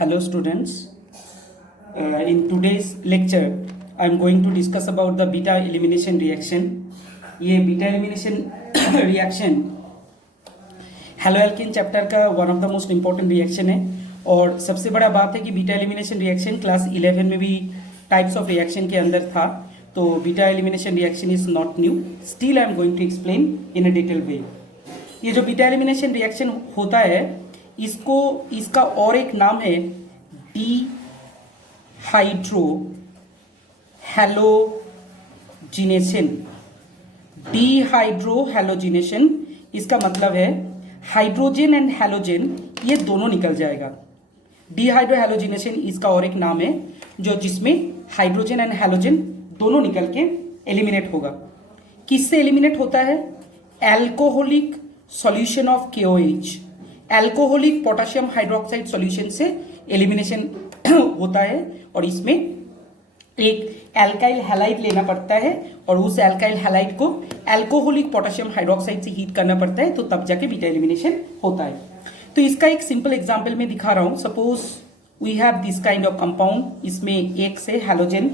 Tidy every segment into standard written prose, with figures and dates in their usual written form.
Hello students, in today's lecture I am going to discuss about the beta elimination reaction. ये beta elimination reaction haloalkane chapter का one of the most important reaction है और सबसे बड़ा बात है कि बीटा एलिमिनेशन रिएक्शन क्लास 11 में भी टाइप्स ऑफ रिएक्शन के अंदर था. तो beta elimination reaction is not new, still I am going to explain in a detail way. ये जो बीटा एलिमिनेशन रिएक्शन होता है इसका और एक नाम है डीहाइड्रो हैलोजिनेशन. डीहाइड्रो हैलोजिनेशन इसका मतलब है हाइड्रोजन एंड हैलोजन ये दोनों निकल जाएगा. डीहाइड्रो हैलोजिनेशन इसका और एक नाम है जो जिसमें हाइड्रोजन एंड हैलोजन दोनों निकल के एलिमिनेट होगा. किससे एलिमिनेट होता है? Alcoholic solution of KOH, alcoholic potassium hydroxide solution से एलिमिनेशन होता है. और इसमें एक एल्काइल हैलाइड लेना पड़ता है और उस एल्काइल हैलाइड को एल्कोहलिक पोटेशियम हाइड्रोक्साइड से हीट करना पड़ता है, तो तब जाके बीटा एलिमिनेशन होता है. तो इसका एक सिंपल एग्जांपल मैं दिखा रहा हूं. Suppose we have this kind of compound, इसमें एक से हैलोजन,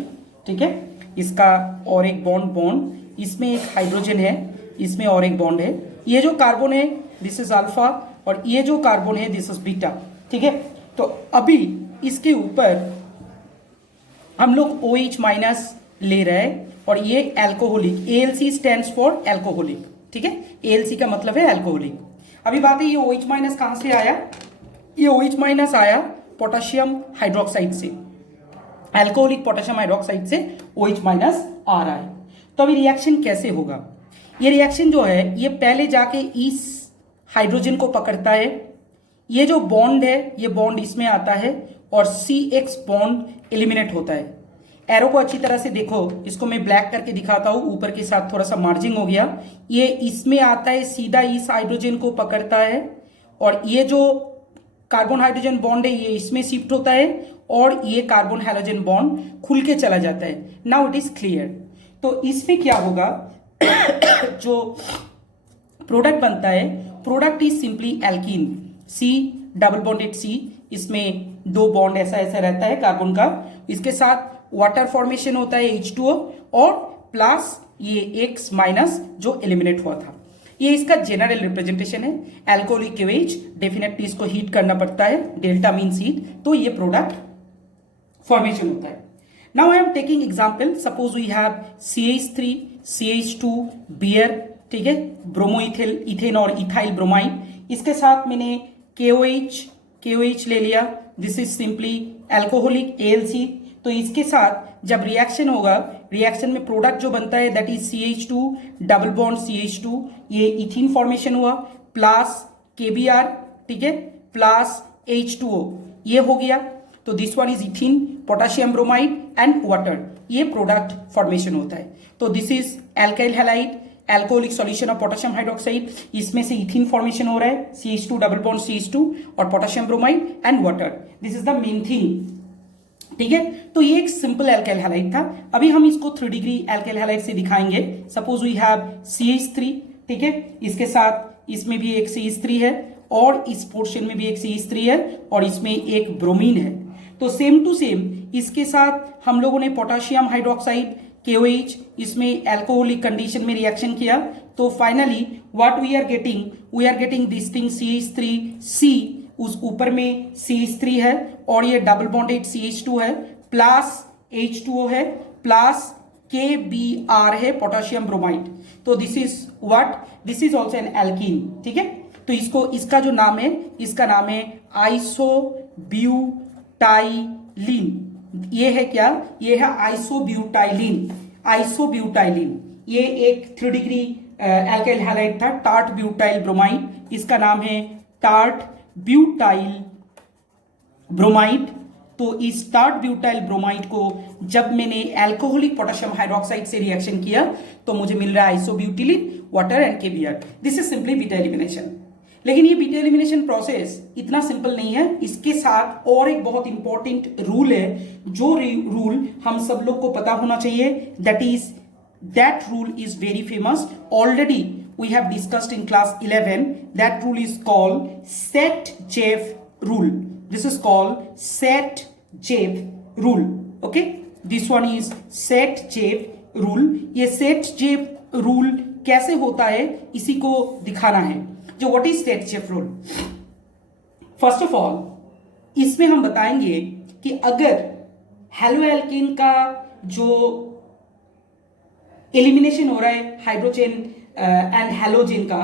ठीक है, इसका और एक बॉन्ड, इसमें एक हाइड्रोजन है, इसमें और एक बॉन्ड है. ये जो कार्बन है दिस इज अल्फा और ये जो कार्बन है दिस इज बीटा, ठीक है. तो अभी इसके ऊपर हम लोग OH माइनस ले रहे हैं और ये alcoholic, ALC stands for alcoholic, ठीक है. ALC का मतलब है एल्कोहलिक. अभी बात है ये OH माइनस कहां से आया? ये OH माइनस आया पोटेशियम हाइड्रोक्साइड से, एल्कोहलिक पोटेशियम हाइड्रोक्साइड से OH माइनस आ रहा है. तो अभी रिएक्शन कैसे होगा? ये रिएक्शन जो है ये पहले जाके इस हाइड्रोजन को पकड़ता है, ये जो बॉन्ड है ये बॉन्ड इसमें आता है और CX बॉन्ड एलिमिनेट होता है. एरो को अच्छी तरह से देखो, इसको मैं ब्लैक करके दिखाता हूं, ऊपर के साथ थोड़ा सा मार्जिंग हो गया. ये इसमें आता है, सीधा इस हाइड्रोजन को पकड़ता है और ये जो कार्बन हाइड्रोजन बॉन्ड है ये इसमें शिफ्ट होता है और ये कार्बन हाइड्रोजन बॉन्ड खुल के चला जाता है. Now it is clear. तो इसमें क्या होगा जो प्रोडक्ट बनता है, product is simply alkene, C double bonded C, इसमें दो बॉन्ड ऐसा ऐसा रहता है कार्बन का, इसके साथ वाटर फॉर्मेशन होता है H2O और प्लस ये X माइनस जो एलिमिनेट हुआ था. ये इसका जनरल रिप्रेजेंटेशन है. एल्कोहलिक KOH डेफिनेटली इसको हीट करना पड़ता है, डेल्टा मीन्स हीट, तो ये प्रोडक्ट फॉर्मेशन होता है. Now I am taking example. Suppose we have CH3 CH2 बियर, ठीक है, ब्रोमोइथेल इथेन और इथाइल ब्रोमाइड. इसके साथ मैंने KOH ले लिया, this is simply alcoholic ALC. तो इसके साथ जब रिएक्शन होगा, रिएक्शन में प्रोडक्ट जो बनता है that is CH2 double bond CH2, ये इथीन फॉर्मेशन हुआ, प्लस KBr, ठीक है, प्लस H2O, ये हो गया. तो this one is ethene, potassium bromide and water, ये प्रोडक्ट फॉर्मेशन होता है. तो this is alkyl halide, alcoholic solution of potassium hydroxide, इसमें से इथीन फॉर्मेशन हो रहा है, CH2 डबल बॉन्ड CH2 और potassium bromide and water. This is the main thing, ठीक है. तो ये एक सिंपल एल्काइल हैलाइड था. अभी हम इसको 3 डिग्री एल्काइल हैलाइड से दिखाएंगे. सपोज वी हैव CH3, ठीक है, इसके साथ इसमें भी एक CH3 है और इस पोर्शन में भी एक CH3 है और इसमें एक ब्रोमीन है. तो सेम टू सेम इसके साथ हम लोगों ने पोटेशियम हाइड्रोक्साइड KOH इसमें एल्कोहलिक कंडीशन में रिएक्शन किया. तो finally what we are getting this thing CH3C, उस ऊपर में CH3 है और ये डबल बॉन्डेड CH2 है, प्लस H2O है, प्लस KBr है पोटेशियम ब्रोमाइड. तो this is what, this is also an alkene, ठीक है. तो इसका जो नाम है, इसका नाम है आइसोब्यूटाइलिन. ये है क्या? ये है आइसोब्यूटाइलिन. ये एक 3 डिग्री एल्काइल हैलाइड था, टार्ट ब्यूटाइल ब्रोमाइड, इसका नाम है टार्ट ब्यूटाइल ब्रोमाइड. तो इस टार्ट ब्यूटाइल ब्रोमाइड को जब मैंने एल्कोहलिक पोटेशियम हाइड्रोक्साइड से रिएक्शन किया तो मुझे मिल रहा है isobutylene, water and KBr. This is simply beta elimination. लेकिन ये बीटा एलिमिनेशन प्रोसेस इतना सिंपल नहीं है, इसके साथ और एक बहुत इंपॉर्टेंट रूल है, जो रूल हम सब लोग को पता होना चाहिए. That rule is very famous. Already we have discussed in class 11. That rule is called Saytzeff rule. This is called Saytzeff rule. Okay, this one is Saytzeff rule. ये Saytzeff rule कैसे होता है इसी को दिखाना है. जो what is Saytzeff rule? First of all इसमें हम बताएंगे कि अगर हेलोएल्केन का जो एलिमिनेशन हो रहा है हाइड्रोजन एंड हैलोजन का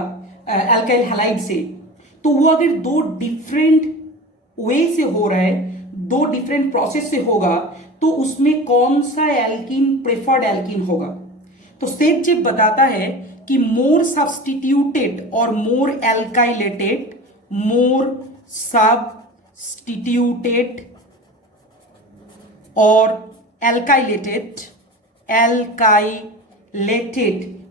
एल्काइल हैलाइड से, तो वो अगर दो डिफरेंट वे से हो रहा है, दो डिफरेंट प्रोसेस से होगा, तो उसमें कौन सा एल्कीन प्रेफर्ड एल्कीन होगा. तो सेट जेव बताता है कि मोर सब्स्टिट्यूटेड और मोर एल्काइलेटेड, मोर substituted or एल्काइलेटेड,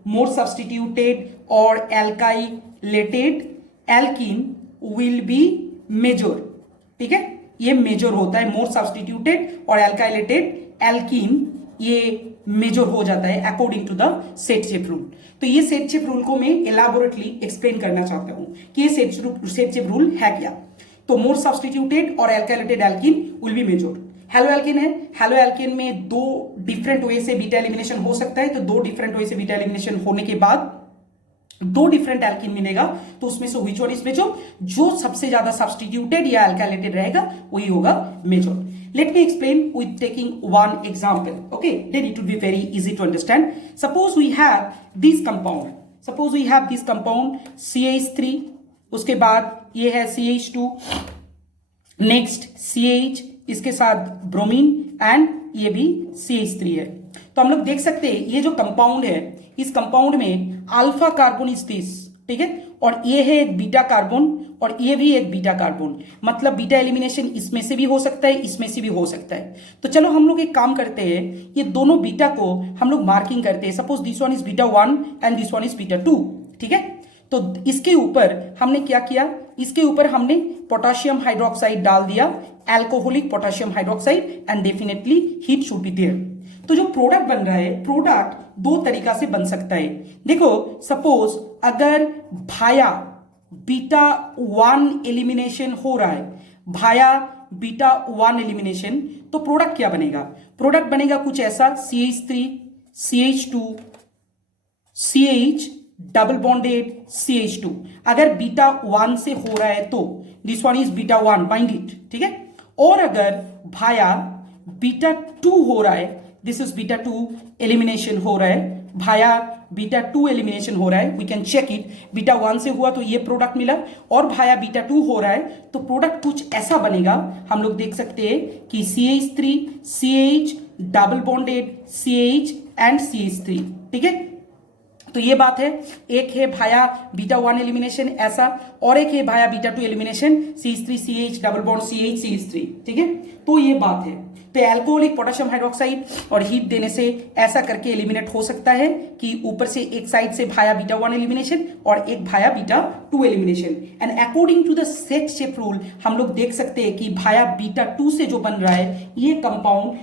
more substituted or alkylated alkene will be major. ठीक है, ये मेजर होता है. मोर सब्स्टिट्यूटेड और एल्काइलेटेड एल्कीन ये मेजर हो जाता है according to the Saytzeff rule. तो ये सेट जेव रूल को मैं एलाबोरेटली एक्सप्लेन करना चाहता हूं कि ये सेट जेव रूल है क्या. तो more substituted or alkylated alkene will be major. Haloalkane है, हेलोएल्केन में दो डिफरेंट वे से बीटा एलिमिनेशन हो सकता है. तो दो डिफरेंट वे से बीटा एलिमिनेशन होने के बाद दो डिफरेंट एल्कीन मिलेगा, तो उसमें से व्हिच वन इज मेजर? जो सबसे ज्यादा सब्स्टिट्यूटेड या एल्काइलेटेड रहेगा वही होगा major. Let me explain with taking one example. Okay, then it will be very easy to understand. Suppose we have this compound CH3, उसके बाद ये है CH2, नेक्स्ट CH, इसके साथ ब्रोमीन एंड ये भी CH3 है. तो हम लोग देख सकते हैं ये जो कंपाउंड है, इस कंपाउंड में अल्फा कार्बन इज दिस. ठीक है, और ये है एक बीटा कार्बन और ये भी एक बीटा कार्बन. मतलब बीटा एलिमिनेशन इसमें से भी हो सकता है, इसमें से भी हो सकता है. तो चलो हम लोग एक काम करते हैं, ये दोनों बीटा को हम लोग मार्किंग करते हैं. Suppose this one is beta 1 and this one is beta 2. ठीक है, तो इसके ऊपर हमने क्या किया, इसके ऊपर हमने पोटेशियम हाइड्रोक्साइड डाल दिया, alcoholic potassium hydroxide, and definitely heat should be there. तो जो प्रोडक्ट बन रहा है, प्रोडक्ट दो तरीका से बन सकता है. देखो, सपोज अगर भाया बीटा 1 एलिमिनेशन हो रहा है, भाया बीटा 1 एलिमिनेशन, तो प्रोडक्ट क्या बनेगा? प्रोडक्ट बनेगा कुछ ऐसा, CH3 CH2 CH double bonded CH2. अगर बीटा 1 से हो रहा है तो this one is beta 1, bind it. ठीक है, और अगर भाया बीटा 2 हो रहा है, दिस इज बीटा 2 एलिमिनेशन हो रहा है, भाया बीटा 2 एलिमिनेशन हो रहा है, we can check it. Beta 1 से हुआ तो ये प्रोडक्ट मिला, और भाया बीटा 2 हो रहा है तो प्रोडक्ट कुछ ऐसा बनेगा. हम लोग देख सकते हैं कि CH3 CH double bonded CH and CH3. ठीक है, तो ये बात है. एक है भाया बीटा 1 एलिमिनेशन ऐसा, और एक है भाया beta 2 elimination CH3 CH double bond CH CH3. ठीक है, तो ये बात है. तो एल्कोहलिक पोटेशियम हाइड्रोक्साइड और हीट देने से ऐसा करके एलिमिनेट हो सकता है कि ऊपर से एक साइड से भाया बीटा 1 एलिमिनेशन और एक भाया beta 2 elimination. And according to the Saytzeff rule हम लोग देख सकते हैं कि भाया बीटा 2 से जो बन रहा है ये कंपाउंड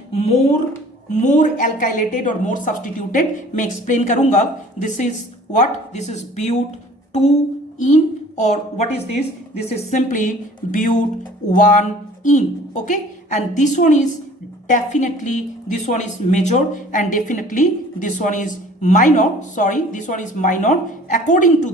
मोर एल्काइलेटेड और मोर सब्स्टिट्यूटेड. मैं एक्सप्लेन करूंगा. This is what, this is but 2 ene, और what is this, this is simply but 1 ene. Okay, and this one is definitely this one is major and definitely this one is minor. Sorry, this one is minor according to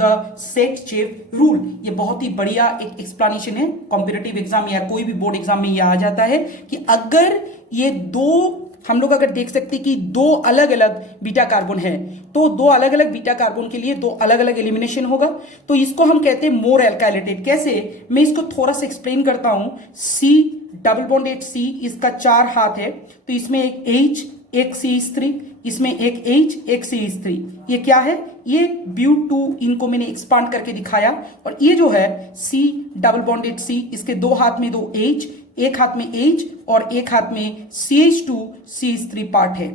the set जेव rule. ये बहुत ही बढ़िया एक explanation है. Competitive exam या कोई भी board exam में ये आ जाता है कि अगर ये दो, हम लोग अगर देख सकते हैं कि दो अलग अलग बीटा कार्बन है, तो दो अलग अलग बीटा कार्बन के लिए दो अलग अलग एलिमिनेशन होगा. तो इसको हम कहते हैं मोर एल्काइलेटेड. कैसे, मैं इसको थोड़ा सा एक्सप्लेन करता हूं. C डबल बॉन्डेड C, इसका 4 हाथ है, तो इसमें एक H एक CH3, इसमें एक H एक CH3. ये क्या है, ये ब्यूट 2, इनको मैंने एक्सपांड करके दिखाया. और ये जो है C डबल बॉन्डेड C, इसके 2 हाथ में 2 H, एक हाथ में H और एक हाथ में CH2 CH3 पार्ट है.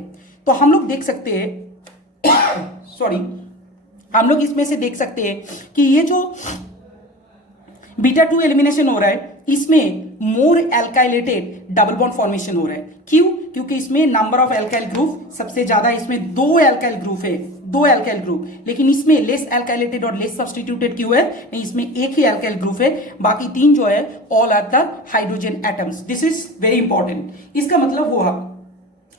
तो हम लोग देख सकते हैं सॉरी, हम लोग इसमें से देख सकते हैं कि ये जो बीटा 2 एलिमिनेशन हो रहा है, इसमें मोर एल्काइलेटेड डबल बॉन्ड फॉर्मेशन हो रहा है. क्यों? क्योंकि इसमें नंबर ऑफ एल्काइल ग्रुप सबसे ज्यादा, इसमें 2 एल्काइल ग्रुप है, दो एल्काइल ग्रुप, लेकिन इसमें लेस एल्काइलेटेड और लेस सब्स्टिट्यूटेड क्यों है? नहीं, इसमें एक ही एल्काइल ग्रुप है, बाकी तीन जो है all are the hydrogen atoms. This is very important. इसका मतलब हुआ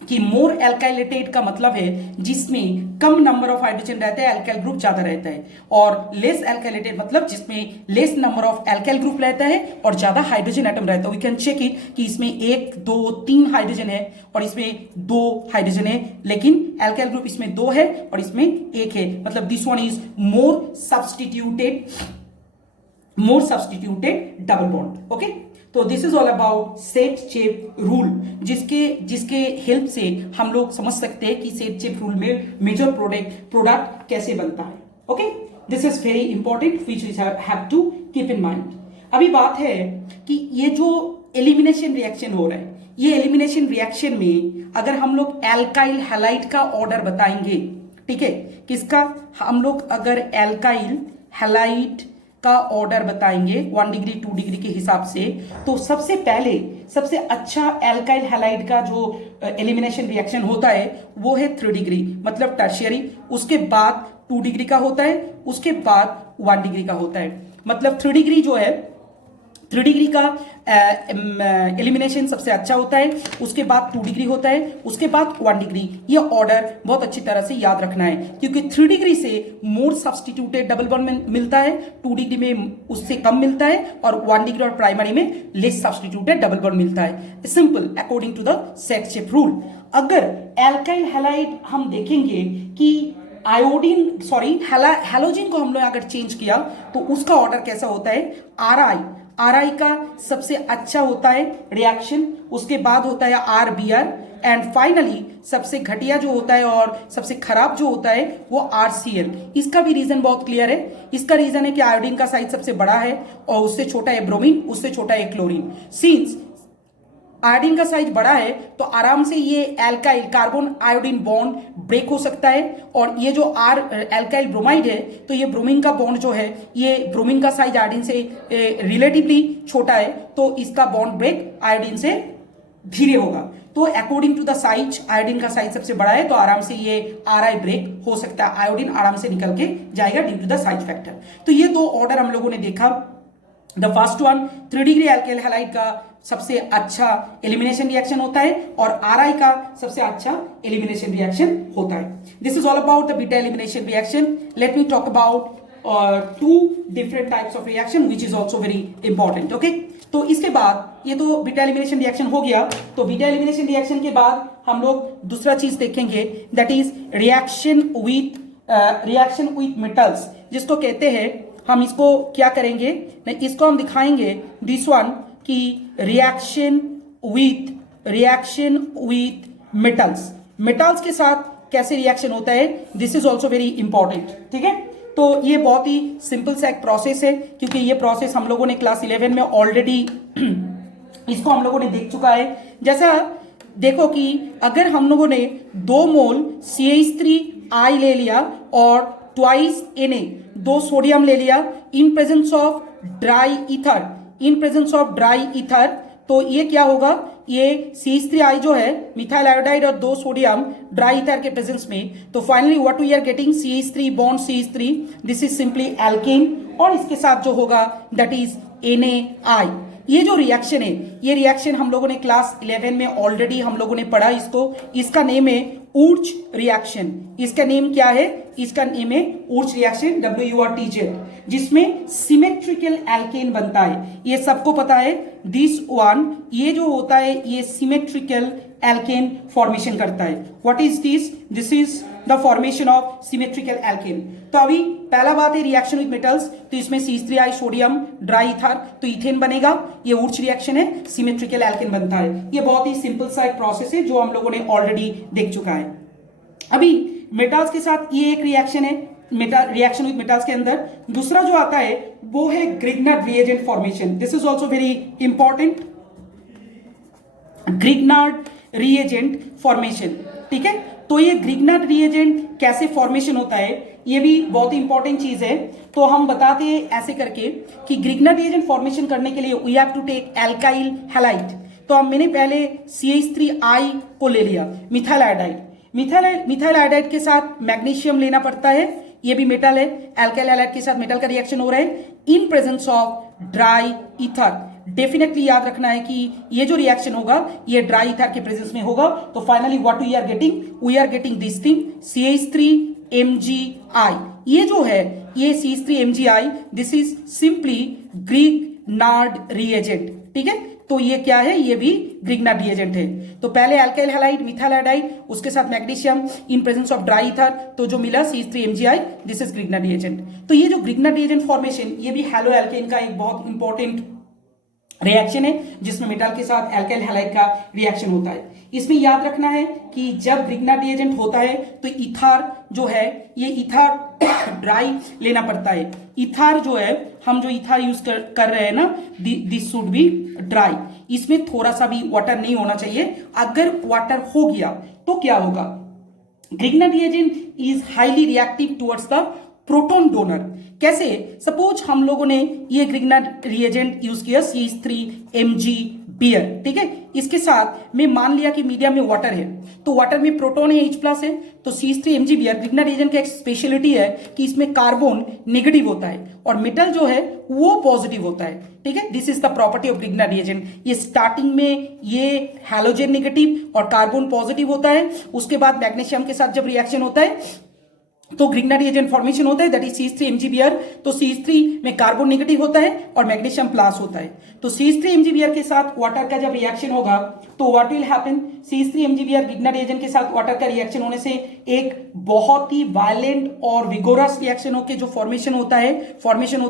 कि मोर एल्काइलेटेड का मतलब है जिसमें कम नंबर ऑफ हाइड्रोजन रहते हैं, एल्काइल ग्रुप ज्यादा रहता है, और लेस एल्काइलेटेड मतलब जिसमें less number of alkyl group रहता है और ज्यादा हाइड्रोजन एटम रहता है। वी कैन चेक इट कि इसमें 1 2 3 हाइड्रोजन है और इसमें 2 हाइड्रोजन है, लेकिन एल्काइल ग्रुप इसमें 2 है और इसमें 1 है, मतलब this one is more substituted double bond. Okay, तो this is all about Saytzeff rule, जिसके हेल्प से हम लोग समझ सकते हैं कि सेट चेप रूल में मेजर प्रोडक्ट कैसे बनता है। Okay, this is very important which you have to keep in mind. अभी बात है कि ये जो एलिमिनेशन रिएक्शन हो रहा है, ये एलिमिनेशन रिएक्शन में अगर हम लोग एल्काइल हैलाइड का ऑर्डर बताएंगे, ठीक है, किसका? हम लोग अगर एल्काइल हैलाइड का ऑर्डर बताएंगे 1 डिग्री 2 डिग्री के हिसाब से, तो सबसे पहले सबसे अच्छा एल्काइल हैलाइड का जो एलिमिनेशन रिएक्शन होता है वो है 3 डिग्री, मतलब टर्शियरी। उसके बाद 2 डिग्री का होता है, उसके बाद 1 डिग्री का होता है। मतलब 3 डिग्री जो है, 3 डिग्री का एलिमिनेशन सबसे अच्छा होता है, उसके बाद 2 डिग्री होता है, उसके बाद 1 डिग्री। ये ऑर्डर बहुत अच्छी तरह से याद रखना है, क्योंकि 3 डिग्री से मोर सब्स्टिट्यूटेड डबल बॉन्ड मिलता है, 2 डिग्री में उससे कम मिलता है, और 1 डिग्री और प्राइमरी में लेस सब्स्टिट्यूटेड डबल बॉन्ड मिलता है। Simple, according to the Saytzeff rule. अगर एल्काइल हैलाइड हम देखेंगे कि आयोडीन हैलोजन को हम लोग अगर चेंज किया तो उसका ऑर्डर कैसा होता है? आरआई का सबसे अच्छा होता है रिएक्शन, उसके बाद होता है आरबीआर, एंड फाइनली सबसे घटिया जो होता है और सबसे खराब जो होता है वो आरसीएल। इसका भी रीजन बहुत क्लियर है। इसका रीजन है कि आयोडीन का साइज सबसे बड़ा है और उससे छोटा है ब्रोमीन, उससे छोटा है क्लोरीन। सिंस आयोडीन का साइज बड़ा है तो आराम से ये alkyl carbon iodine bond break हो सकता है, और ये जो एल्काइल ब्रोमाइड है तो ये ब्रोमीन का बॉन्ड जो है, ये ब्रोमीन का साइज आयोडीन से रिलेटिवली छोटा है, तो इसका बॉन्ड ब्रेक आयोडीन से धीरे होगा। तो according to the size, iodine का साइज सबसे बड़ा है तो आराम से ये आरआई ब्रेक हो सकता है, आयोडीन आराम से निकल के जाएगा due to the size factor. तो ये दो ऑर्डर हम लोगों ने देखा। The first one 3 degree alkyl halide का सबसे अच्छा एलिमिनेशन रिएक्शन होता है और आरआई का सबसे अच्छा एलिमिनेशन रिएक्शन होता है। This is all about the beta elimination reaction. Let me talk about 2 different types of reaction which is also very important. Okay, तो इसके बाद ये तो बीटा एलिमिनेशन रिएक्शन हो गया। तो बीटा एलिमिनेशन रिएक्शन के बाद हम लोग दूसरा चीज देखेंगे, that is reaction with metals, जिसको कहते हैं, हम इसको क्या करेंगे, इसको हम दिखाएंगे दिस वन कि रिएक्शन विथ मेटल्स के साथ कैसे रिएक्शन होता है। This is also very important. ठीक है, तो ये बहुत ही सिंपल सा एक प्रोसेस है, क्योंकि ये प्रोसेस हम लोगों ने क्लास 11 में ऑलरेडी इसको हम लोगों ने देख चुका है। जैसा देखो कि अगर हम लोगों ने 2 मोल CH3I ले लिया और ट्वाइस Na 2 सोडियम ले लिया इन प्रेजेंस ऑफ ड्राई ईथर, तो ये क्या होगा, ये CH3I जो है मिथाइल आयोडाइड और 2 सोडियम ड्राई ईथर के प्रेजेंस में, तो finally what we are getting CH3 bond CH3, this is simply alkane, और इसके साथ जो होगा दैट इज NaI। ये जो रिएक्शन है, ये रिएक्शन हम लोगों ने क्लास 11 में ऑलरेडी हम लोगों ने पढ़ा इसको। इसका नेम है ऊर्च रिएक्शन। इसका नेम क्या है? इसका नेम है ऊर्च रिएक्शन, WURTZ, जिसमें सिमेट्रिकल एल्केन बनता है। ये सबको पता है। दिस वन, ये जो होता है ये सिमेट्रिकल एल्केन फॉर्मेशन करता है। What is this? This is the formation of symmetrical alkane. तो अभी पहला बात है रिएक्शन विद मेटल्स, तो इसमें CH3I सोडियम ड्राई ईथर, तो इथेन बनेगा। ये ऊर्च रिएक्शन है, सिमेट्रिकल एल्केन बनता है। ये बहुत ही सिंपल सा एक प्रोसेस है जो हम लोगों ने ऑलरेडी देख चुका है। अभी मेटल्स के साथ ये एक रिएक्शन है, रिएक्शन विद मेटल्स के अंदर। दूसरा जो आता है वो है Grignard reagent formation. This is also very important, Grignard reagent formation. ठीक है, तो ये ग्रिग्नार्ड रिएजेंट कैसे फॉर्मेशन होता है, ये भी बहुत ही इंपॉर्टेंट चीज है। तो हम बताते हैं ऐसे करके कि ग्रिग्नार्ड रिएजेंट फॉर्मेशन करने के लिए we have to take alkyl halide. तो मैंने पहले CH3I को ले लिया, मिथाइल आयोडाइड। मिथाइल आयोडाइड के साथ मैग्नीशियम लेना पड़ता है, ये भी मेटल है। एल्काइल हैलाइड के साथ मेटल का रिएक्शन हो रहा है इन presence of dry ether. Definitely याद रखना है कि ये जो रिएक्शन होगा ये ड्राई ईथर के प्रेजेंस में होगा। तो finally what we are getting this thing CH3MgI। ये जो है ये CH3MgI, this is simply Grignard reagent, ठीक है। तो ये क्या है, ये भी ग्रिग्नार्ड रिएजेंट है। तो पहले अल्काइल हैलाइड मिथाइल आयोडाइड, उसके साथ magnesium in presence of dry ether, तो जो मिला CH3MgI, this is Grignard reagent. तो ये जो ग्रिग्नार्ड रिएजेंट फॉर्मेशन, ये भी हैलो एल्केन का एक बहुत इंपॉर्टेंट रिएक्शन है जिसमें मेटल के साथ अल्काइल हैलाइड का रिएक्शन होता है। इसमें याद रखना है कि जब ग्रिग्नार्ड रिएजेंट होता है तो इथार जो है ये इथार ड्राई लेना पड़ता है। इथार जो है, हम जो इथार यूज कर रहे हैं ना, दिस शुड बी ड्राई। इसमें थोड़ा सा भी वाटर नहीं होना चाहिए। अगर वाटर हो गया तो क्या होगा, Grignard reagent is highly reactive towards the proton donor. कैसे, सपोज हम लोगों ने ये ग्रिग्नार्ड रिएजेंट यूज किया CH3MgBr, ठीक है। इसके साथ में मान लिया कि मीडियम में वाटर है, तो वाटर में प्रोटॉन है H+ है, तो CH3MgBr ग्रिग्नार्ड रिएजेंट का एक स्पेशलिटी है कि इसमें कार्बन नेगेटिव होता है और मेटल जो है वो पॉजिटिव होता है, ठीक है। This is the property of Grignard reagent. ये स्टार्टिंग में ये हैलोजन नेगेटिव और कार्बन पॉजिटिव होता है, उसके बाद मैग्नीशियम के साथ जब रिएक्शन होता है तो ग्रिग्नार्ड रिएजेंट फॉर्मेशन होता है, दैट इज CH3MgBr। तो CH3 में कार्बन नेगेटिव होता है और मैग्नीशियम प्लस होता है। तो CH3MgBr के साथ वाटर का जब रिएक्शन होगा तो what will happen, CH3MgBr Grignard reagent के साथ वाटर का रिएक्शन होने से एक बहुत ही वायलेंट और विगोरस रिएक्शन होकर जो फॉर्मेशन होता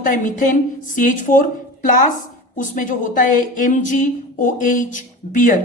है मीथेन CH4 प्लस उसमें जो होता है MgOH Br।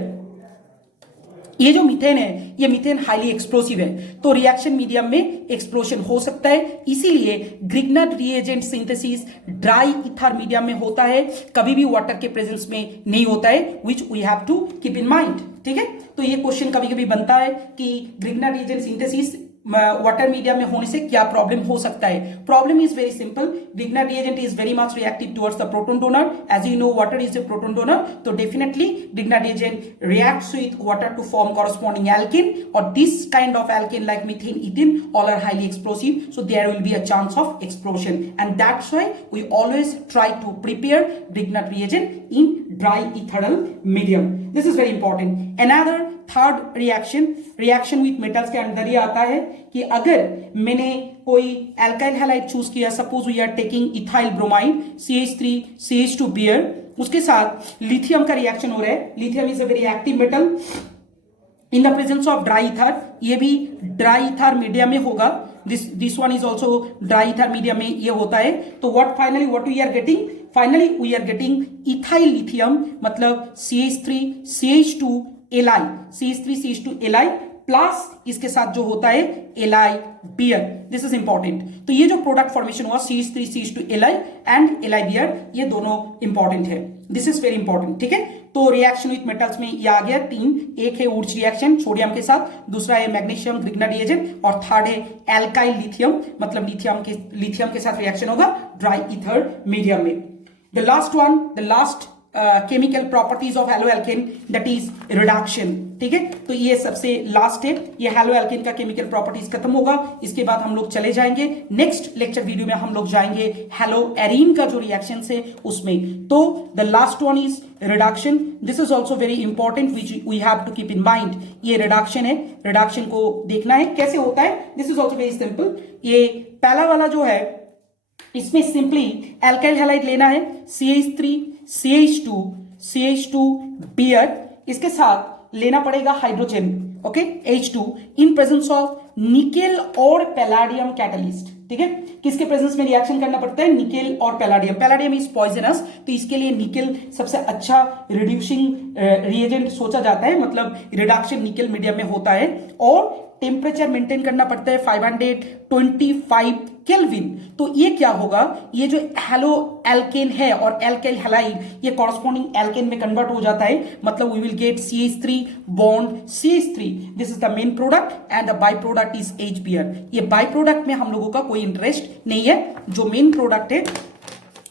ये जो मीथेन है, ये मीथेन हाईली एक्सप्लोसिव है, तो रिएक्शन मीडियम में एक्सप्लोशन हो सकता है। इसीलिए Grignard reagent synthesis dry ether medium में होता है, कभी भी वाटर के प्रेजेंस में नहीं होता है, which we have to keep in mind, ठीक है। तो ये क्वेश्चन कभी कभी बनता है कि Grignard reagent synthesis water medium में होने से क्या प्रॉब्लम हो सकता है। Problem is very simple, Grignard reagent is very much reactive towards the proton donor. As you know water is the proton donor, तो definitely Grignard reagent reacts with water to form corresponding alkene, or this kind of alkene like methane, ethene, all are highly explosive, so there will be a chance of explosion, and that's why we always try to prepare grignard reagent in dry ethereal medium. This is very important. Another third reaction with metals के अंदर ये आता है कि अगर मैंने कोई alkyl halide choose किया, suppose we are taking ethyl bromide CH3CH2Br, उसके साथ लिथियम का रिएक्शन हो रहा है। Lithium is a very active metal in the presence of dry ether, ये भी ड्राई ईथर मीडियम में होगा। This one is also dry ether medium में ये होता है। तो what we are getting ethyl lithium, मतलब CH3CH2Li प्लस इसके साथ जो होता है LiBr। This is important. तो ये जो प्रोडक्ट फॉर्मेशन हुआ CH3CH2Li एंड LiBr, ये दोनों इंपॉर्टेंट है। दिस इज वेरी इंपॉर्टेंट, ठीक है। तो रिएक्शन विथ मेटल्स में ये आ गया तीन, एक है ऊर्ज रिएक्शन सोडियम के साथ, दूसरा है मैग्नीशियम ग्रिग्नार्ड रिएजेंट, और थर्ड है एल्काइल लिथियम, मतलब लिथियम के साथ रिएक्शन होगा ड्राई ईथर मीडियम में। The last chemical properties of halo alkane, that is reduction, ठीक है। तो ये सबसे लास्ट है, ये हैलो एल्केन का केमिकल प्रॉपर्टीज खत्म होगा। इसके बाद हम लोग चले जाएंगे नेक्स्ट लेक्चर वीडियो में, हम लोग जाएंगे हैलो एरीन का जो रिएक्शन है उसमें। तो the last one is reduction. This is also very important which we have to keep in mind. ये रिडक्शन है, रिडक्शन को देखना है कैसे होता है। This is also very simple. ये पहला वाला जो है इसमें सिंपली एल्काइल हैलाइड लेना है CH3CH2Br, इसके साथ लेना पड़ेगा hydrogen, okay, H2 in presence of nickel और पैलाडियम कैटलिस्ट, ठीक है। किसके प्रेजेंस में रिएक्शन करना पड़ता है, निकेल और पैलाडियम। पैलाडियम इज पॉइजनस, तो इसके लिए निकेल सबसे अच्छा रिड्यूसिंग रिएजेंट सोचा जाता है, मतलब रिडक्शन निकेल मीडियम में होता है। और टेम्परेचर मेंटेन करना पड़ता है 525 केल्विन। तो ये क्या होगा, ये जो हैलो एल्केन है और एल्काइल हैलाइड ये कॉरस्पॉन्डिंग एल्केन में कन्वर्ट हो जाता है, मतलब we will get CH3 bond CH3। This is the main product and the by product is HBr। ये बाई प्रोडक्ट में हम लोगों का कोई इंटरेस्ट नहीं है, जो मेन प्रोडक्ट है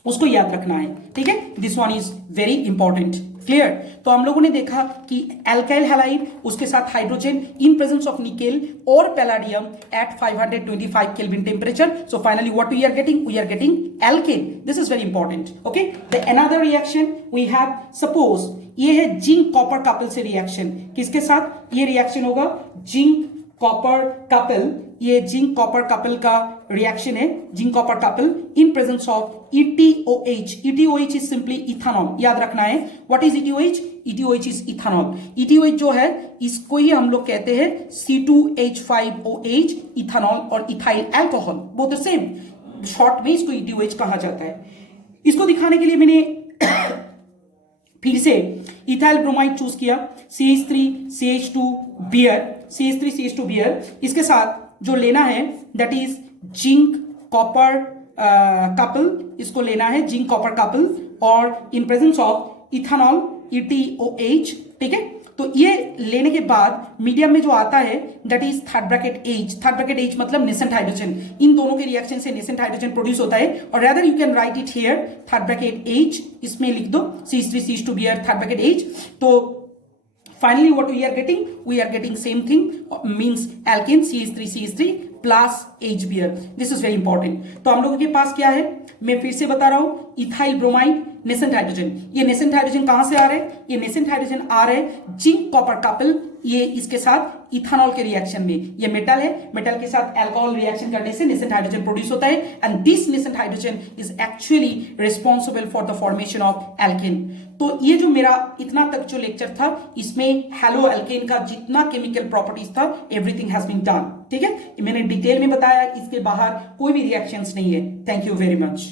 उसको याद रखना है, ठीक है। This one is very important. Clear. तो हम लोगों ने देखा कि एल्काइल हैलाइड उसके साथ hydrogen in presence of nickel और palladium at 525 kelvin temperature. So finally what we are getting alkane. This is very important. Okay, the another reaction we have, suppose ये है जिंक कॉपर कपल से reaction. किसके साथ ये reaction होगा? Zinc copper couple. ये zinc copper couple का reaction है, zinc copper couple in presence of ETOH। ETOH is simply ethanol, याद रखना है। What is ETOH? ETOH is ethanol. ETOH जो है इसको ही हम लोग कहते हैं C2H5OH, इथानॉल और ethyl alcohol, both the same. Short में इसको ETOH कहा जाता है। इसको दिखाने के लिए मैंने फिर से इथाइल ब्रोमाइड चूज किया, CH3CH2 बियर, CH3CH2 बियर। इसके साथ जो लेना है that is zinc copper couple, इसको लेना है जिंक कॉपर कपल और इन प्रेजेंस ऑफ इथानॉल ETOH। ठीक है, तो ये लेने के बाद मीडियम में जो आता है that is third bracket H। Third bracket H मतलब नेसेंट हाइड्रोजन। इन दोनों के रिएक्शन से नेसेंट हाइड्रोजन प्रोड्यूस होता है, और rather you can write it here third bracket H, इसमें लिख दो CH3CH2 बियर थर्ड ब्रैकेट H। तो finally what we are getting same thing, means alkane CH3CH3 plus H beer. This is very important। तो हम लोगों के पास क्या है, मैं फिर से बता रहा हूं, इथाइल ब्रोमाइड नेसेंट हाइड्रोजन। ये नेसेंट हाइड्रोजन कहां से आ रहे हैं? ये नेसेंट हाइड्रोजन आ रहे हैं जिंक कॉपर कपल, ये इसके साथ इथानॉल के रिएक्शन में। ये मेटल है, मेटल के साथ अल्कोहल रिएक्शन करने से नेसेंट हाइड्रोजन प्रोड्यूस होता है, and this nascent hydrogen is actually responsible for the formation of alkene. तो ये जो मेरा इतना तक जो लेक्चर था, इसमें हैलो एल्केन का जितना केमिकल प्रॉपर्टीज था एवरीथिंग हैज बीन डन। ठीक है, मैंने डिटेल में बताया, इसके बाहर कोई भी रिएक्शंस नहीं है। Thank you very much.